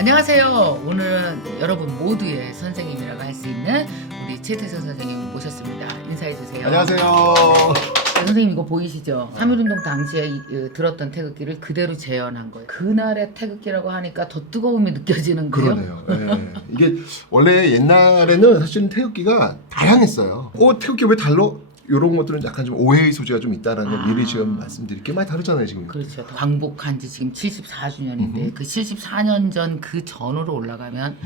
안녕하세요. 오늘은 여러분 모두의 선생님이라고 할 수 있는 우리 최태선 선생님을 모셨습니다. 인사해 주세요. 안녕하세요. 네, 선생님 이거 보이시죠? 3.1운동 당시에 들었던 태극기를 그대로 재현한 거예요. 그날의 태극기라고 하니까 더 뜨거움이 느껴지는 거예요. 그러네요. 네. 이게 원래 옛날에는 사실은 태극기가 다양했어요. 태극기 왜 달라? 이런 것들은 약간 좀 오해의 소지가 좀 있다라는 걸 미리 지금 말씀드릴게요. 많이 다르잖아요 지금. 그렇죠. 광복한 지 지금 74주년인데 그 74년 전 그 전으로 올라가면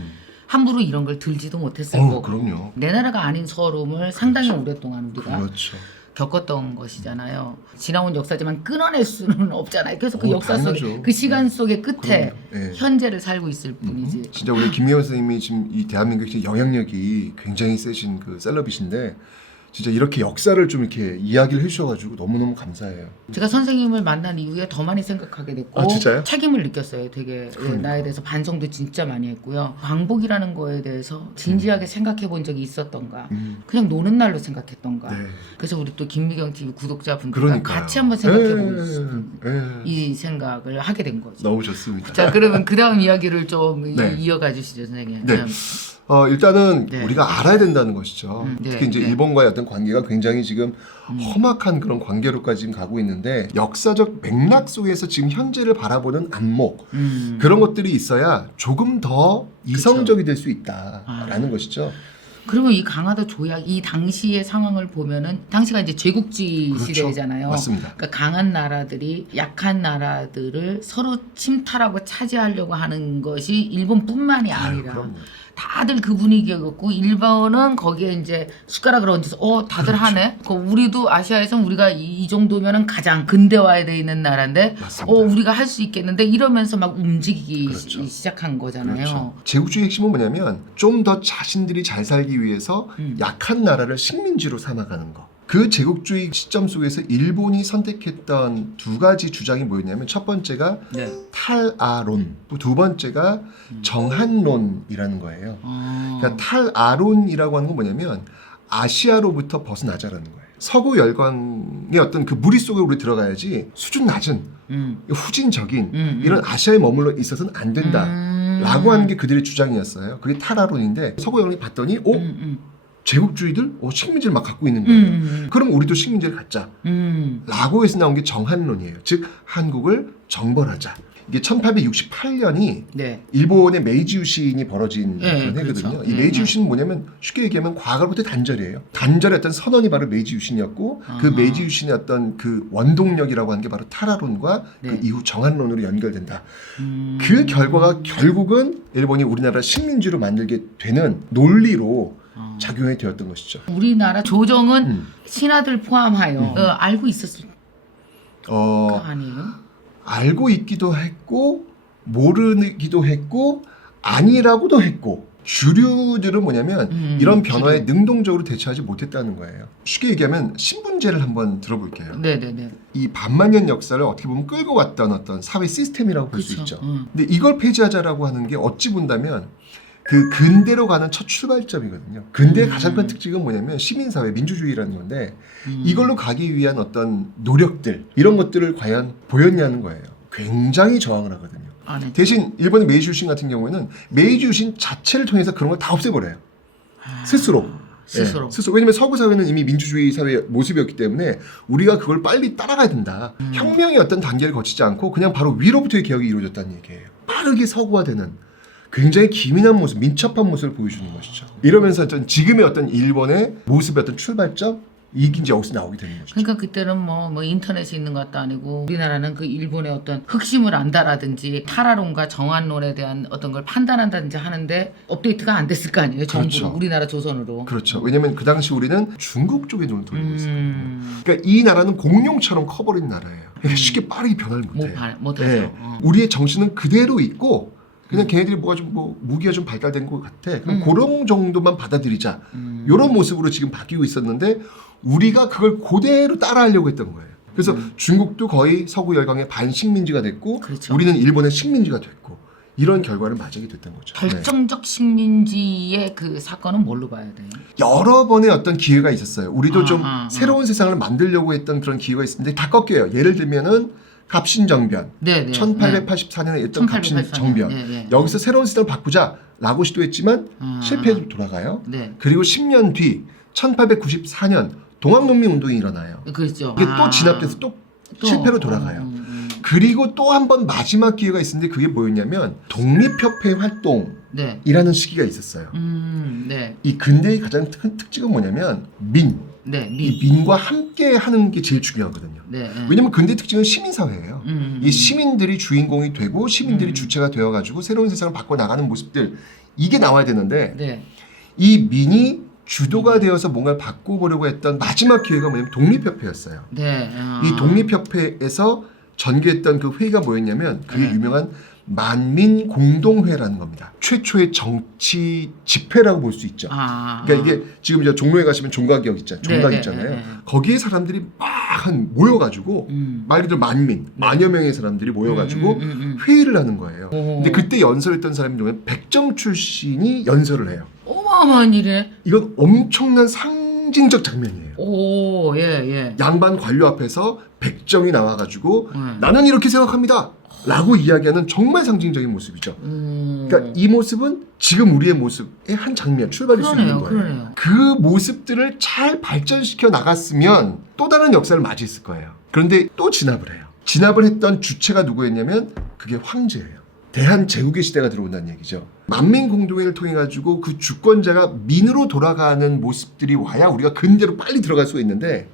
함부로 이런 걸 들지도 못했을 거고 그럼요. 내 나라가 아닌 서름을 상당히 오랫동안 우리가 그렇죠. 겪었던 것이잖아요. 지나온 역사지만 끊어낼 수는 없잖아요. 그래서 그 역사 속에 당연하죠. 그 시간 속의 끝에 네. 현재를 살고 있을 뿐이지. 진짜 우리 김미영 선생님이 지금 이 대한민국의 영향력이 굉장히 세신 그 셀럽이신데 진짜 이렇게 역사를 좀 이렇게 이야기를 해주셔가지고 너무너무 감사해요. 제가 선생님을 만난 이후에 더 많이 생각하게 됐고 아, 진짜요? 책임을 느꼈어요. 되게 나에 대해서 반성도 진짜 많이 했고요. 광복이라는 거에 대해서 진지하게 생각해 본 적이 있었던가 그냥 노는 날로 생각했던가. 네. 그래서 우리 또 김미경 TV 구독자분들과 그러니까요. 같이 한번 생각해 보고 네. 이 생각을 하게 된 거죠. 너무 좋습니다. 자, 그러면 그 다음 이야기를 좀 네. 이어가 주시죠, 선생님. 네. 일단은 네. 우리가 알아야 된다는 것이죠. 네, 특히 이제 네. 일본과의 어떤 관계가 굉장히 지금 험악한 그런 관계로까지 지금 가고 있는데 역사적 맥락 속에서 지금 현재를 바라보는 안목 그런 것들이 있어야 조금 더 이성적이 될 수 있다라는 것이죠. 그러면 이 강화도 조약 이 당시의 상황을 보면은 당시가 이제 제국주의 그렇죠. 시대잖아요. 맞습니다. 그러니까 강한 나라들이 약한 나라들을 서로 침탈하고 차지하려고 하는 것이 일본뿐만이 아니라 그럼요. 다들 그 분위기였고 일본은 거기에 이제 숟가락을 얹어서 다들 그렇죠. 하네. 우리도 아시아에서 우리가 이 정도면은 가장 근대화되어 있는 나라인데 맞습니다. 우리가 할 수 있겠는데 이러면서 막 움직이기 그렇죠. 시작한 거잖아요. 그렇죠. 제국주의 핵심은 뭐냐면 좀 더 자신들이 잘 살기 위해서 약한 나라를 식민지로 삼아가는 거. 그 제국주의 시점 속에서 일본이 선택했던 두 가지 주장이 뭐였냐면 첫 번째가 네. 탈아론, 두 번째가 정한론이라는 거예요. 아. 그러니까 탈아론이라고 하는 건 뭐냐면 아시아로부터 벗어나자라는 거예요. 서구 열강의 어떤 그 무리 속에 우리 들어가야지 수준 낮은 후진적인 이런 아시아에 머물러 있어서는 안 된다라고 하는 게 그들의 주장이었어요. 그게 탈아론인데 서구 열강이 봤더니 제국주의들 식민지를 막 갖고 있는 거예요. 그럼 우리도 식민지를 갖자. 라고 해서 나온 게 정한론이에요. 즉 한국을 정벌하자. 이게 1868년이 네. 일본의 메이지 유신이 벌어진 네, 그런 해거든요. 그렇죠. 이 메이지 유신은 뭐냐면 쉽게 얘기하면 과거로부터 단절이에요. 단절의 어떤 선언이 바로 메이지 유신이었고 그 메이지 유신의 어떤 그 원동력이라고 하는 게 바로 탈아론과 네. 그 이후 정한론으로 연결된다. 그 결과가 결국은 일본이 우리나라 식민지로 만들게 되는 논리로 작용이 되었던 것이죠. 우리나라 조정은 신하들 포함하여 알고 있었을 거 아니에요? 알고 있기도 했고 모르기도 했고 아니라고도 했고 주류들은 뭐냐면 이런 변화에 능동적으로 대처하지 못했다는 거예요. 쉽게 얘기하면 신분제를 한번 들어볼게요. 네네네. 이 반만년 역사를 어떻게 보면 끌고 왔던 어떤 사회 시스템이라고 볼 수 그쵸. 있죠. 근데 이걸 폐지하자라고 하는 게 어찌 본다면 그 근대로 가는 첫 출발점이거든요. 근대의 가장 큰 특징은 뭐냐면 시민사회, 민주주의라는 건데 이걸로 가기 위한 어떤 노력들 이런 것들을 과연 보였냐는 거예요. 굉장히 저항을 하거든요. 안 했죠. 대신 일본의 메이지 유신 같은 경우에는 메이지 유신 자체를 통해서 그런 걸 다 없애버려요. 스스로. 스스로. 스스로. 왜냐면 서구 사회는 이미 민주주의 사회의 모습이었기 때문에 우리가 그걸 빨리 따라가야 된다. 혁명의 어떤 단계를 거치지 않고 그냥 바로 위로부터의 개혁이 이루어졌다는 얘기예요. 빠르게 서구화되는 굉장히 기민한 모습, 민첩한 모습을 보여주는 것이죠. 이러면서 지금의 어떤 일본의 모습의 어떤 출발점 이게 이제 여기서 나오게 되는 거죠. 그러니까 그때는 뭐 인터넷이 있는 것도 아니고 우리나라는 그 일본의 어떤 흑심을 안다라든지 탈아론과 정한론에 대한 어떤 걸 판단한다든지 하는데 업데이트가 안 됐을 거 아니에요. 정부로 그렇죠. 우리나라 조선으로. 그렇죠. 왜냐면 그 당시 우리는 중국 쪽에 눈을 돌리고 있었거든요. 그러니까 이 나라는 공룡처럼 커버린 나라예요. 그러니까 쉽게 빠르게 변화를 못해요. 못하죠. 네. 우리의 정신은 그대로 있고 그냥 걔네들이 뭐가 좀 무기가 좀 발달된 것 같아. 그럼 그런 정도만 받아들이자. 이런 모습으로 지금 바뀌고 있었는데 우리가 그걸 그대로 따라하려고 했던 거예요. 그래서 중국도 거의 서구 열강의 반식민지가 됐고 그렇죠. 우리는 일본의 식민지가 됐고 이런 결과를 맞이하게 됐던 거죠. 결정적 식민지의 그 사건은 뭘로 봐야 돼요? 여러 번의 어떤 기회가 있었어요. 우리도 좀 새로운 세상을 만들려고 했던 그런 기회가 있었는데 다 꺾여요. 예를 들면은 갑신정변. 네, 네. 1884년에 있던 1884 갑신정변. 네, 네. 여기서 새로운 시대를 바꾸자라고 시도했지만 실패로 돌아가요. 네. 그리고 10년 뒤 1894년 동학농민운동이 일어나요. 그렇죠. 이게 또 진압돼서 또 실패로 돌아가요. 그리고 또 한 번 마지막 기회가 있었는데 그게 뭐였냐면 독립협회 활동이라는 네. 시기가 있었어요. 네. 이 근대의 가장 큰 특징은 뭐냐면 네. 이 민과 함께 하는 게 제일 중요하거든요. 네. 왜냐면 근대 특징은 시민사회예요. 이 시민들이 주인공이 되고 시민들이 음. 주체가 되어가지고 새로운 세상을 바꿔 나가는 모습들 이게 나와야 되는데 네. 이 민이 주도가 되어서 뭔가를 바꿔보려고 했던 마지막 기회가 뭐냐면 독립협회였어요. 네. 이 독립협회에서 전개했던 그 회의가 뭐였냐면 그게 네. 유명한 만민공동회라는 겁니다. 최초의 정치 집회라고 볼 수 있죠. 그러니까 이게 지금 이제 종로에 가시면 종각역 있잖아요. 종각 네, 있잖아요. 네, 네. 거기에 사람들이 막 모여가지고 말 그대로 만민, 만여 명의 사람들이 모여가지고 회의를 하는 거예요. 근데 그때 연설했던 사람이 누구냐면 백정 출신이 연설을 해요. 어마어마한 일에. 이건 엄청난 상징적 장면이에요. 오, 예. 양반 관료 앞에서 백정이 나와가지고 네. 나는 이렇게 생각합니다. 라고 이야기하는 정말 상징적인 모습이죠. 그러니까 이 모습은 지금 우리의 모습의 한 장면, 출발일 수 있는 거예요. 그러네요. 그 모습들을 잘 발전시켜 나갔으면 또 다른 역사를 맞이했을 거예요. 그런데 또 진압을 해요. 진압을 했던 주체가 누구였냐면 그게 황제예요. 대한제국의 시대가 들어온다는 얘기죠. 만민공동회를 통해 가지고 그 주권자가 민으로 돌아가는 모습들이 와야 우리가 근대로 빨리 들어갈 수가 있는데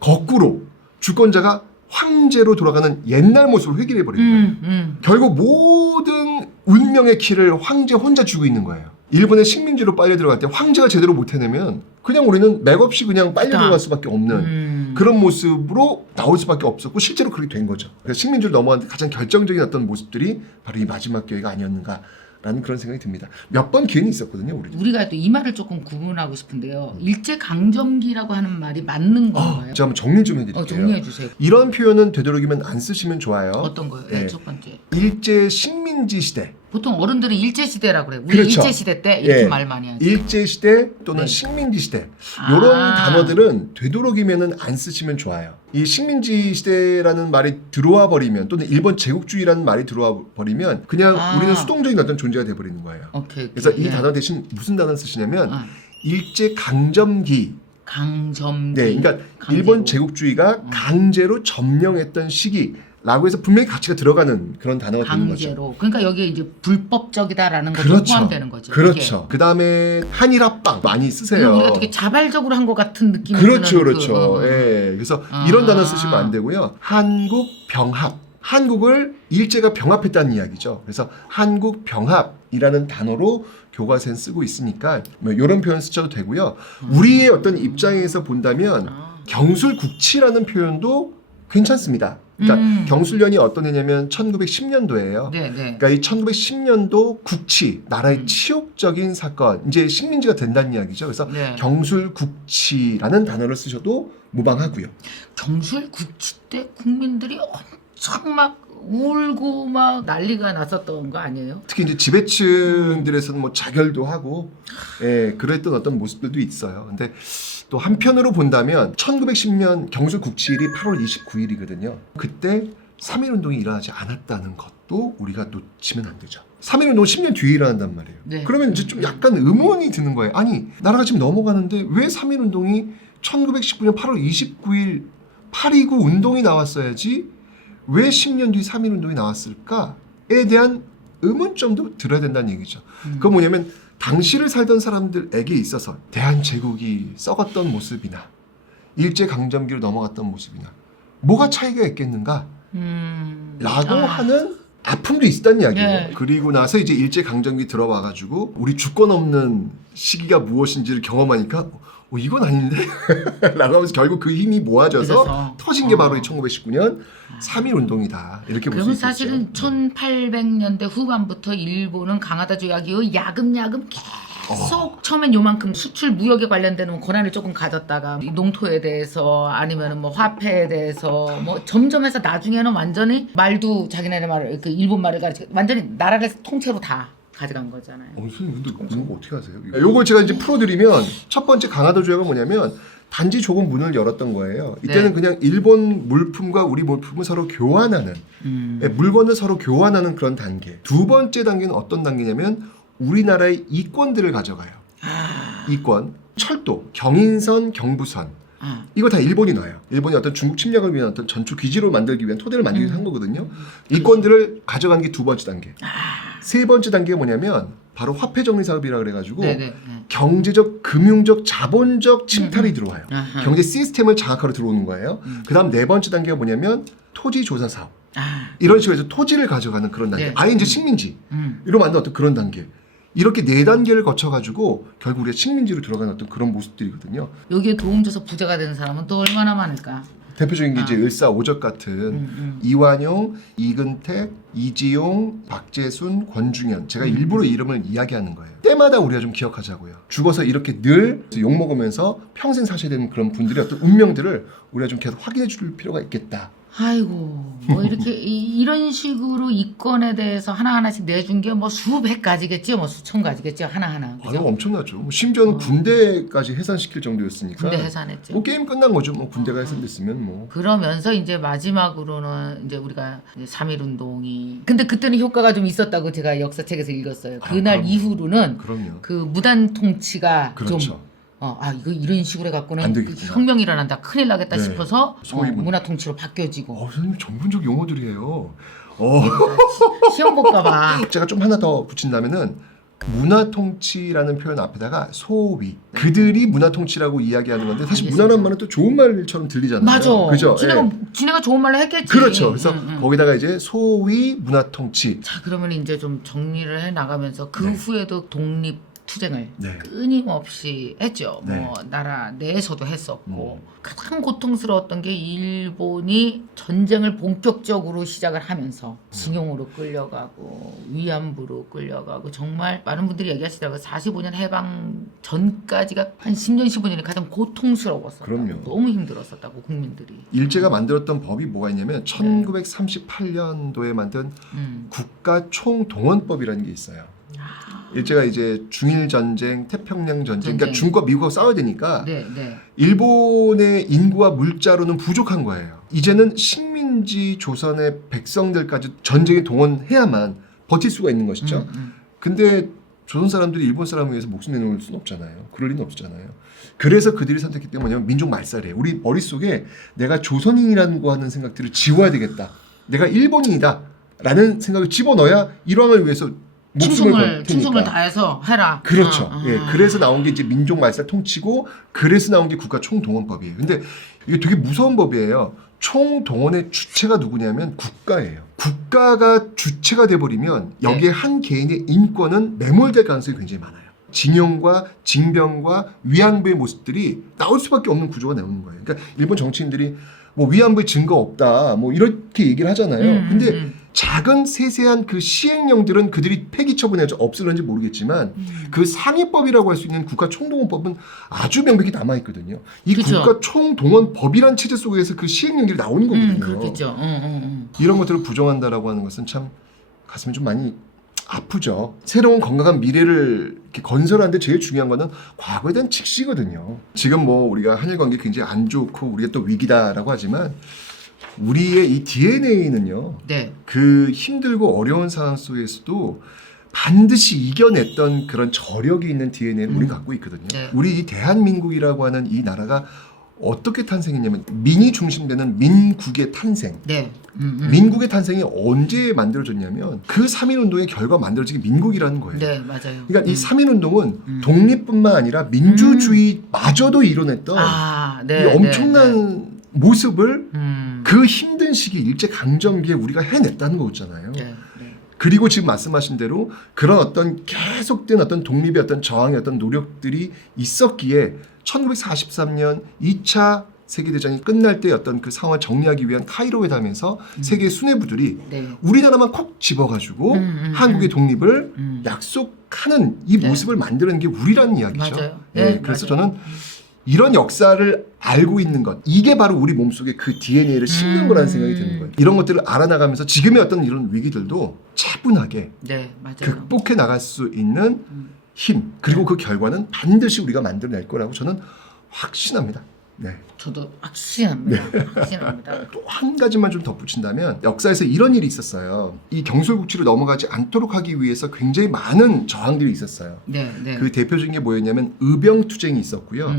거꾸로 주권자가 황제로 돌아가는 옛날 모습을 회귀해 버린 거예요. 결국 모든 운명의 키를 황제 혼자 쥐고 있는 거예요. 일본의 식민지로 빨려 들어갈 때 황제가 제대로 못 해내면 그냥 우리는 맥없이 그냥 빨려 들어갈 수밖에 없는 그런 모습으로 나올 수밖에 없었고 실제로 그렇게 된 거죠. 그래서 식민지로 넘어간 가장 결정적인 어떤 모습들이 바로 이 마지막 기회가 아니었는가라는 그런 생각이 듭니다. 몇 번 기회는 있었거든요. 우리가 또 이 말을 조금 구분하고 싶은데요. 일제강점기라고 하는 말이 맞는 건가요? 제가 한번 정리 좀 해드릴게요. 정리해 주세요. 이런 표현은 되도록이면 안 쓰시면 좋아요. 어떤 거예요? 네. 첫 번째. 일제 식민지 시대. 보통 어른들은 일제시대라고 그래요. 우리 그렇죠. 일제시대 때 이렇게 예. 말 많이 하죠. 일제시대 또는 네. 식민지 시대 아. 이런 단어들은 되도록이면 안 쓰시면 좋아요. 이 식민지 시대라는 말이 들어와 버리면 또는 일본 제국주의라는 말이 들어와 버리면 그냥 우리는 수동적인 어떤 존재가 돼버리는 거예요. 오케이. 그래서 이 예. 단어 대신 무슨 단어를 쓰시냐면 아. 일제 강점기. 강점기. 네, 그러니까 강제로. 일본 제국주의가 강제로 점령했던 시기라고 해서 분명히 가치가 들어가는 그런 단어가 되는 거죠. 강제로. 그러니까 여기에 이제 불법적이다라는 것도 그렇죠. 포함되는 거죠. 그렇죠. 그 다음에 한일 합방 많이 쓰세요. 우리가 되게 자발적으로 한 것 같은 느낌이 그렇죠, 드는 그렇죠. 예, 그래서 이런 단어 쓰시면 안 되고요. 한국 병합. 한국을 일제가 병합했다는 이야기죠. 그래서 한국 병합이라는 단어로 교과서엔 쓰고 있으니까 뭐 이런 표현 쓰셔도 되고요. 우리의 어떤 입장에서 본다면 경술국치라는 표현도 괜찮습니다. 그러니까 경술년이 어떤 해냐면 1910년도예요. 네. 그러니까 이 1910년도 국치, 나라의 치욕적인 사건, 이제 식민지가 된다는 이야기죠. 그래서 네. 경술국치라는 단어를 쓰셔도 무방하고요. 경술국치 때 국민들이 엄청 막 울고 막 난리가 났었던 거 아니에요? 특히 이제 지배층들에서는 뭐 자결도 하고, 예, 그랬던 어떤 모습들도 있어요. 근데 또 한편으로 본다면 1910년 경술국치일이 8월 29일이거든요. 그때 3.1운동이 일어나지 않았다는 것도 우리가 놓치면 안 되죠. 3.1운동은 10년 뒤에 일어난단 말이에요. 네. 그러면 이제 좀 약간 의문이 드는 거예요. 아니, 나라가 지금 넘어가는데 왜 3.1운동이 1919년 8월 29일 8.29 운동이 나왔어야지 왜 10년 뒤 3.1운동이 나왔을까에 대한 의문점도 들어야 된다는 얘기죠. 그건 뭐냐면 당시를 살던 사람들에게 있어서 대한제국이 썩었던 모습이나 일제강점기로 넘어갔던 모습이나 뭐가 차이가 있겠는가 라고 하는 아픔도 있었다는 이야기예요. 네. 그리고 나서 이제 일제강점기 들어와가지고 우리 주권 없는 시기가 무엇인지를 경험하니까 이건 아닌데? 라고 하면서 결국 그 힘이 모아져서 그래서, 터진 게 바로 이 1919년 3.1운동이다. 이렇게 볼 수 그러면 있겠죠. 사실은 1800년대 후반부터 일본은 강하다 조약이요 야금야금 계속 처음엔 요만큼 수출 무역에 관련되는 권한을 조금 가졌다가 농토에 대해서 아니면 뭐 화폐에 대해서 뭐 점점 해서 나중에는 완전히 말도 자기네들 말을 그 일본 말을 가르치고 완전히 나라를 통째로 다 가져간 거잖아요. 선생님 근데 그런 거 어떻게 하세요? 요걸 제가 이제 풀어드리면 첫 번째 강화도 조약은 뭐냐면 단지 조금 문을 열었던 거예요. 이때는 그냥 일본 물품과 우리 물품을 서로 교환하는 물건을 서로 교환하는 그런 단계. 두 번째 단계는 어떤 단계냐면 우리나라의 이권들을 가져가요. 이권, 철도, 경인선, 경부선 이거 다 일본이 놔요. 일본이 어떤 중국 침략을 위한 어떤 전투 기지로 만들기 위한 토대를 만들기 위해서 한 거거든요. 이권들을 가져가는 게 두 번째 단계. 세 번째 단계가 뭐냐면 바로 화폐 정리 사업이라 그래가지고 경제적, 금융적, 자본적 침탈이 들어와요. 경제 시스템을 장악하러 들어오는 거예요. 그다음 네 번째 단계가 뭐냐면 토지 조사 사업. 이런 식으로 해서 토지를 가져가는 그런 단계. 아예 이제 식민지로 만든 어떤 그런 단계. 이렇게 네 단계를 거쳐가지고 결국 우리가 식민지로 들어가는 어떤 그런 모습들이거든요. 여기에 도움 줘서 부자가 되는 사람은 또 얼마나 많을까? 대표적인 게 이제 을사오적 같은 이완용, 이근택, 이지용, 박재순, 권중현. 제가 일부러 이름을 이야기하는 거예요. 때마다 우리가 좀 기억하자고요. 죽어서 이렇게 늘 욕먹으면서 평생 사셔야 되는 그런 분들의 어떤 운명들을 우리가 좀 계속 확인해 줄 필요가 있겠다. 아이고 뭐 이렇게 이런 식으로 이권에 대해서 하나하나씩 내준 게 뭐 수백 가지겠죠, 뭐 수천 가지겠죠, 하나하나. 아유 엄청나죠. 뭐 심지어는 군대까지 해산시킬 정도였으니까. 군대 해산했죠. 뭐 게임 끝난 거죠. 뭐 군대가 해산됐으면 뭐. 그러면서 이제 마지막으로는 이제 우리가 3.1 운동이 근데 그때는 효과가 좀 있었다고 제가 역사책에서 읽었어요. 그날 그럼요. 이후로는 그럼요. 그 무단 통치가 그렇죠. 좀 이거 이런 식으로 해갖고는 안 되겠구나. 혁명이 일어난다, 큰일 나겠다 네. 싶어서 소위 문화 통치로 바뀌어지고. 선생님 전문적 용어들이에요. 시험 볼까봐. 제가 좀 하나 더 붙인다면은 문화 통치라는 표현 앞에다가 소위 그들이 문화 통치라고 이야기하는 건데 사실 문화란 말은 또 좋은 말처럼 들리잖아요. 맞아. 그죠? 지네가 좋은 말로 했겠지. 그렇죠. 그래서 거기다가 이제 소위 문화 통치. 자, 그러면 이제 좀 정리를 해 나가면서 그 후에도 독립 투쟁을 끊임없이 했죠. 뭐 나라 내에서도 했었고 가장 고통스러웠던 게 일본이 전쟁을 본격적으로 시작을 하면서 징용으로 끌려가고 위안부로 끌려가고 정말 많은 분들이 얘기하시더라고요. 45년 해방 전까지가 한 10년 15년이 가장 고통스러웠었다고. 그럼요. 너무 힘들었었다고 국민들이. 일제가 만들었던 법이 뭐가 있냐면 1938년도에 만든 국가총동원법이라는 게 있어요. 일제가 이제 중일 전쟁, 태평양 전쟁, 그러니까 중국과 미국하고 싸워야 되니까 일본의 인구와 물자로는 부족한 거예요. 이제는 식민지 조선의 백성들까지 전쟁에 동원해야만 버틸 수가 있는 것이죠. 근데 조선 사람들이 일본 사람을 위해서 목숨 내놓을 수는 없잖아요. 그럴 리는 없잖아요. 그래서 그들이 선택했던 게 뭐냐면 민족 말살이에요. 우리 머릿속에 내가 조선인이라고 하는 생각들을 지워야 되겠다. 내가 일본인이다. 라는 생각을 집어넣어야 일왕을 위해서 충성을 다해서 해라. 그렇죠. 예, 그래서 나온 게 이제 민족 말살 통치고 그래서 나온 게 국가 총동원법이에요. 근데 이게 되게 무서운 법이에요. 총동원의 주체가 누구냐면 국가예요. 국가가 주체가 돼버리면 여기에 한 개인의 인권은 매몰될 가능성이 굉장히 많아요. 징용과 징병과 위안부의 모습들이 나올 수밖에 없는 구조가 나오는 거예요. 그러니까 일본 정치인들이 뭐 위안부의 증거 없다 뭐 이렇게 얘기를 하잖아요. 근데 작은 세세한 그 시행령들은 그들이 폐기 처분해서 없을런지 모르겠지만 그 상위법이라고 할 수 있는 국가총동원법은 아주 명백히 남아있거든요. 이 국가총동원법이란 체제 속에서 그 시행령들이 나오는 거거든요. 그렇겠죠. 이런 것들을 부정한다라고 하는 것은 참 가슴이 좀 많이 아프죠. 새로운 건강한 미래를 이렇게 건설하는데 제일 중요한 거는 과거에 대한 직시거든요. 지금 뭐 우리가 한일 관계 굉장히 안 좋고 우리가 또 위기다라고 하지만 우리의 이 DNA는요. 그 힘들고 어려운 상황 속에서도 반드시 이겨냈던 그런 저력이 있는 DNA를 우리 갖고 있거든요. 우리 이 대한민국이라고 하는 이 나라가 어떻게 탄생했냐면 민이 중심되는 민국의 탄생. 민국의 탄생이 언제 만들어졌냐면 그 3.1운동의 결과 만들어진 게 민국이라는 거예요. 네, 맞아요. 그러니까 이 3.1운동은 독립뿐만 아니라 민주주의마저도 이뤄냈던 이 엄청난 모습을 그 힘든 시기 일제강점기에 우리가 해냈다는 거잖아요. 그리고 지금 말씀하신 대로 그런 어떤 계속된 어떤 독립의 어떤 저항의 어떤 노력들이 있었기에 1943년 2차 세계대전이 끝날 때 어떤 그 상황을 정리하기 위한 카이로 회담에서 세계 수뇌부들이 우리나라만 콕 집어가지고 한국의 독립을 약속하는 이 모습을 만드는 게 우리라는 이야기죠. 맞아요. 그래서 저는 이런 역사를 알고 있는 것, 이게 바로 우리 몸속에 그 DNA를 심는 거라는 생각이 드는 거예요. 이런 것들을 알아나가면서 지금의 어떤 이런 위기들도 차분하게 네, 맞아요. 극복해 나갈 수 있는 힘, 그리고 그 결과는 반드시 우리가 만들어낼 거라고 저는 확신합니다. 네. 저도 확신합니다. 확신합니다. 또 한 가지만 좀 덧붙인다면 역사에서 이런 일이 있었어요. 이 경솔국지로 넘어가지 않도록 하기 위해서 굉장히 많은 저항들이 있었어요. 네, 네. 그 대표적인 게 뭐였냐면 의병투쟁이 있었고요.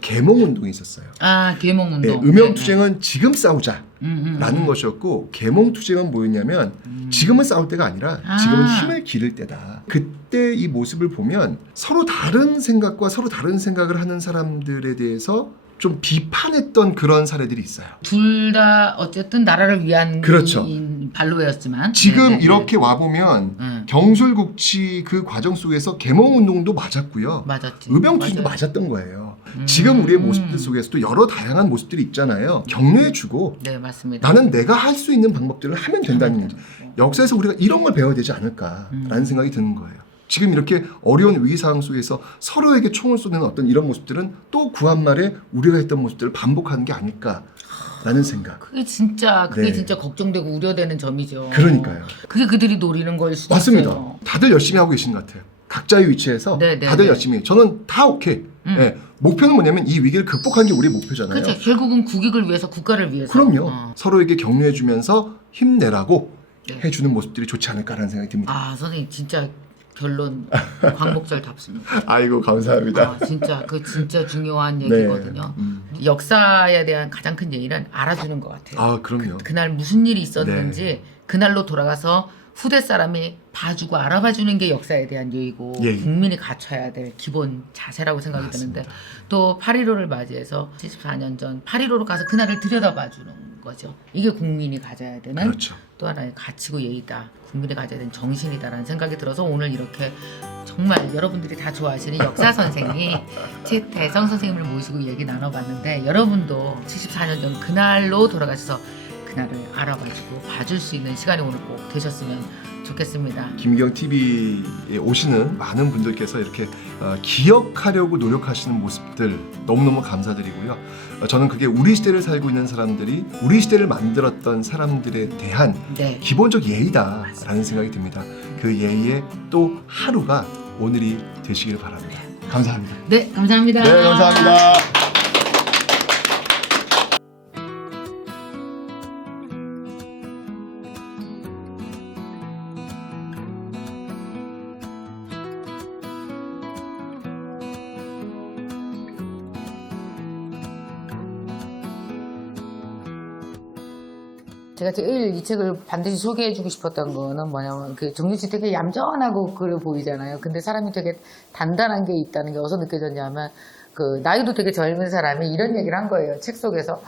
계몽운동이 있었어요. 아, 계몽운동. 네, 의명투쟁은 지금 싸우자라는 것이었고 계몽투쟁은 뭐였냐면 지금은 싸울 때가 아니라 지금은 힘을 기를 때다. 그때 이 모습을 보면 서로 다른 생각과 서로 다른 생각을 하는 사람들에 대해서 좀 비판했던 그런 사례들이 있어요. 둘 다 어쨌든 나라를 위한 그렇죠. 발로였지만 지금 네, 네, 이렇게 와보면 네. 경술국치 그 과정 속에서 계몽운동도 맞았고요. 맞았지. 의병투쟁도 맞아요. 맞았던 거예요. 지금 우리의 모습들 속에서도 여러 다양한 모습들이 있잖아요. 격려해주고 네, 맞습니다. 나는 내가 할 수 있는 방법들을 하면 된다는 역사에서 우리가 이런 걸 배워야 되지 않을까라는 생각이 드는 거예요. 지금 이렇게 어려운 위기 상황 속에서 서로에게 총을 쏘는 어떤 이런 모습들은 또 구한말에 우리가 했던 모습들을 반복하는 게 아닐까라는 생각. 그게 진짜 네. 걱정되고 우려되는 점이죠. 그러니까요. 그게 그들이 노리는 거일 수도 맞습니다. 있어요. 다들 열심히 하고 계신 것 같아요. 각자의 위치에서 네, 네, 다들 네. 열심히 해요. 저는 다 오케이. 네. 목표는 뭐냐면 이 위기를 극복하는 게 우리의 목표잖아요. 그렇죠. 결국은 국익을 위해서, 국가를 위해서. 그럼요. 서로에게 격려해주면서 힘내라고 네. 해주는 모습들이 좋지 않을까라는 생각이 듭니다. 아, 선생님 진짜 결론 광복절답습니다. 아이고 감사합니다. 아, 진짜 그 진짜 중요한 네. 얘기거든요. 역사에 대한 가장 큰 예의는 알아주는 것 같아요. 아 그럼요. 그날 무슨 일이 있었는지 그날로 돌아가서 후대 사람이 봐주고 알아봐주는 게 역사에 대한 예의고 예의. 국민이 갖춰야 될 기본 자세라고 생각이 맞습니다. 드는데 또 8.15를 맞이해서 74년 전 8.15로 가서 그날을 들여다봐주는 거죠. 이게 국민이 가져야 되는 그렇죠. 또 하나의 가치고 예의다. 국민이 가져야 되는 정신이다라는 생각이 들어서 오늘 이렇게 정말 여러분들이 다 좋아하시는 역사 선생님 최태성 선생님을 모시고 얘기 나눠봤는데 여러분도 74년 전 그날로 돌아가셔서 그날을 알아봐주고 봐줄 수 있는 시간이 오늘 꼭 되셨으면 좋겠습니다. 김기영 TV에 오시는 많은 분들께서 이렇게 기억하려고 노력하시는 모습들 너무너무 감사드리고요. 저는 그게 우리 시대를 살고 있는 사람들이 우리 시대를 만들었던 사람들에 대한 네. 기본적 예의다라는 생각이 듭니다. 그 예의의 또 하루가 오늘이 되시길 바랍니다. 감사합니다. 네, 감사합니다. 네, 감사합니다. 제가 제일 이 책을 반드시 소개해주고 싶었던 거는 뭐냐면 그 정윤 씨 되게 얌전하고 그래 보이잖아요. 근데 사람이 되게 단단한 게 있다는 게 어디서 느껴졌냐면 그 나이도 되게 젊은 사람이 이런 얘기를 한 거예요. 책 속에서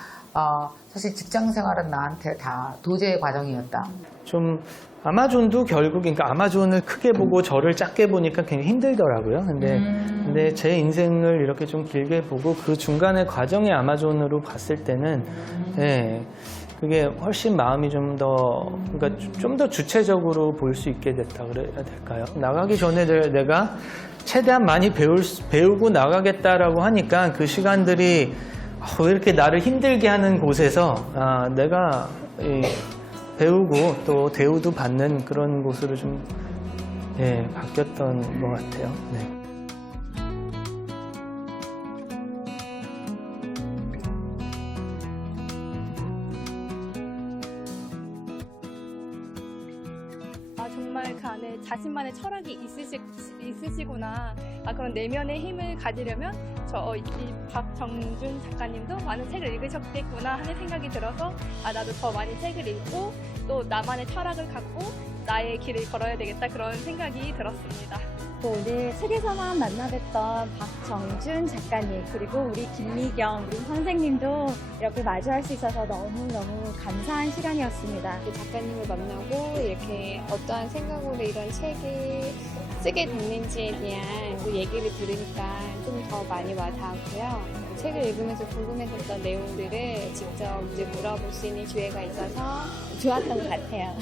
사실 직장 생활은 나한테 다 도제의 과정이었다. 좀 아마존도 결국 그러니까 아마존을 크게 보고 저를 작게 보니까 굉장히 힘들더라고요. 근데 제 인생을 이렇게 좀 길게 보고 그 중간의 과정의 아마존으로 봤을 때는 예. 그게 훨씬 마음이 좀 더 그러니까 좀 더 주체적으로 볼 수 있게 됐다 그래야 될까요? 나가기 전에 내가 최대한 많이 배우고 나가겠다라고 하니까 그 시간들이 왜 이렇게 나를 힘들게 하는 곳에서 내가 배우고 또 대우도 받는 그런 곳으로 좀 바뀌었던 것 같아요. 네. 정말 그 안에 자신만의 철학이 있으시구나. 그런 내면의 힘을 가지려면 이 박정준 작가님도 많은 책을 읽으셨겠구나 하는 생각이 들어서 나도 더 많이 책을 읽고 또 나만의 철학을 갖고 나의 길을 걸어야 되겠다 그런 생각이 들었습니다. 오늘 책에서만 만나뵀던 박정준 작가님 그리고 우리 김미경 우리 선생님도 이렇게 마주할 수 있어서 너무너무 감사한 시간이었습니다. 작가님을 만나고 이렇게 어떠한 생각으로 이런 책을 쓰게 됐는지에 대한 그 얘기를 들으니까 좀 더 많이 와닿았고요. 책을 읽으면서 궁금했었던 내용들을 직접 이제 물어볼 수 있는 기회가 있어서 좋았던 것 같아요.